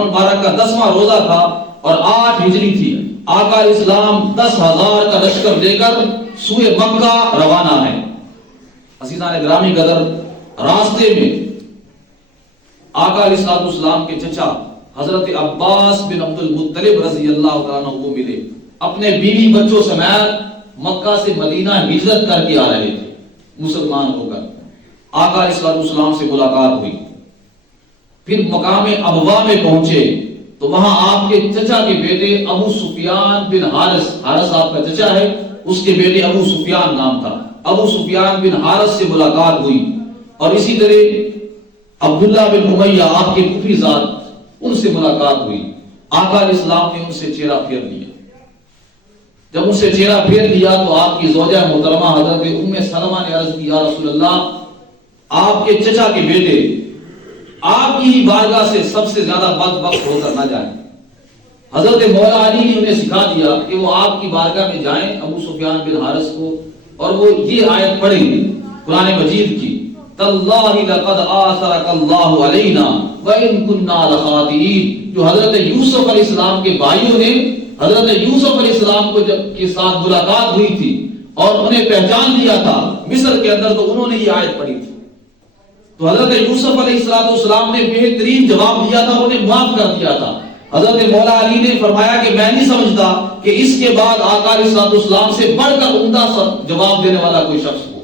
رمضان المبارک کا 10واں روزہ تھا اور 8 ہجری تھی. آقا اسلام 10,000 کا لشکر لے کر سوئے مکہ روانہ ہے. عزیزان گرامی قدر، راستے میں آقا علیہ السلام کے چچا حضرت عباس بن عبد المطلب رضی اللہ تعالیٰ عنہ کو ملے. اپنے بیوی بچوں سمیت مکہ سے مدینہ ہجرت کر کے آ رہے تھے مسلمان ہو کر. آقا علیہ السلام سے ملاقات ہوئی. پھر مقام ابوا میں پہنچے تو وہاں آپ کے چچا کے بیٹے ابو سفیان بن حارث آپ کا چچا ہے، اس کے بیٹے ابو سفیان نام تھا، ابو سفیان بن حارث سے ملاقات ہوئی. اور اسی طرح عبداللہ بن امیہ آپ کے پھوپھی ذات، ان سے ملاقات ہوئی. آقا علیہ السلام نے ان سے چہرہ پھیر لیا. جب ان سے چہرہ پھیر لیا تو آپ کی زوجہ محترمہ حضرت ام سلمہ نے عرض کی، یا رسول اللہ، آپ کے چچا کے بیٹے آپ کی بارگاہ سے سب سے زیادہ بدبخت ہو کر نہ جائیں. حضرت مولا علی نے انہیں سکھا دیا کہ وہ آپ کی بارگاہ میں جائیں ابو سفیان بن حارث کو، اور وہ یہ آیت پڑھیں گے قرآن مجید کی، تاللہ لقد آثرک اللہ علینا وان کنا لخاطئین، جو حضرت یوسف علیہ السلام کے بھائیوں نے حضرت یوسف علیہ السلام کو جب کے ساتھ ملاقات ہوئی تھی اور انہیں پہچان لیا تھا مصر کے اندر، تو انہوں نے یہ آیت پڑھی تھی. تو حضرت یوسف علیہ السلام نے بہترین جواب دیا تھا، انہیں معاف کر دیا تھا. حضرت مولا علی نے فرمایا کہ میں نہیں سمجھتا کہ اس کے بعد آقا علیہ السلام سے بڑھ کر عمدہ جواب دینے والا کوئی شخص ہو.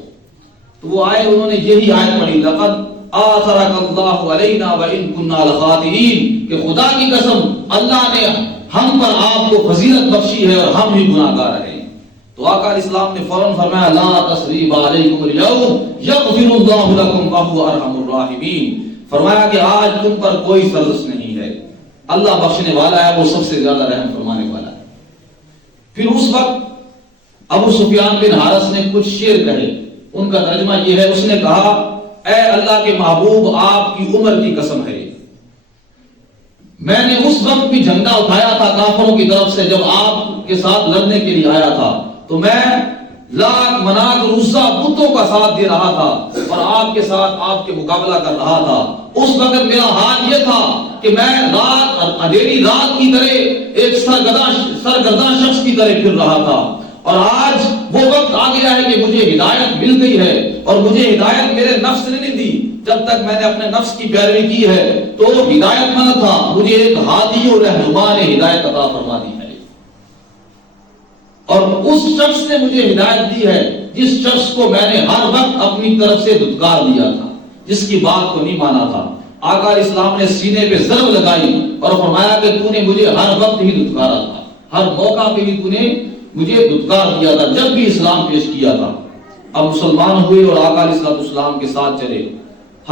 تو وہ آئے، انہوں نے یہی آیت پڑھی، لقد آثرک اللہ علینا وان کنا لخاطئین، کہ خدا کی قسم اللہ نے ہم پر آپ کو فضیلت بخشی ہے اور ہم ہی گناہ گار ہیں. تو آقا علیہ السلام نے فوراً فرمایا، لا تثریب علیکم اليوم یغفر اللہ لکم وہو ارحم الراحمین، فرمایا کہ آج تم پر کوئی سرزش نہیں ہے، اللہ بخشنے والا ہے، وہ سب سے زیادہ رحم فرمانے والا ہے. پھر اس وقت ابو سفیان بن حارث نے کچھ شعر کہے. ان کا ترجمہ یہ ہے، اس نے کہا، اے اللہ کے محبوب، آپ کی عمر کی قسم ہے، میں نے اس وقت بھی جھنڈا اٹھایا تھا کافروں کی طرف سے جب آپ کے ساتھ لڑنے کے لیے آیا تھا، تو میں لات منات عزا بتوں کا ساتھ دے رہا تھا اور آپ کے ساتھ آپ کے مقابلہ کر رہا تھا. اس وقت میرا حال یہ تھا کہ میں رات اندھیری رات کی طرح ایک سرگرداں شخص کی طرح پھر رہا تھا. اور آج وہ وقت آ گیا ہے کہ مجھے ہدایت مل گئی ہے، اور مجھے ہدایت میرے نفس نے نہیں دی. جب تک میں نے اپنے نفس کی پیروی کی ہے تو ہدایت مند تھا، مجھے ایک ہادی اور رہنما نے ہدایت عطا فرما دی ہے. اور اس شخص نے مجھے ہدایت دی ہے جس شخص کو میں نے ہر وقت اپنی طرف سے دھتکار دیا تھا، جس کی بات کو نہیں مانا تھا. آقا علیہ السلام نے سینے پہ ضرب لگائی اور فرمایا کہ تو نے مجھے ہر وقت ہی دھتکارا تھا، ہر موقع پہ بھی تو نے مجھے دھتکار دیا تھا جب بھی اسلام پیش کیا تھا. اب مسلمان ہوئے اور آقا علیہ السلام کے ساتھ چلے.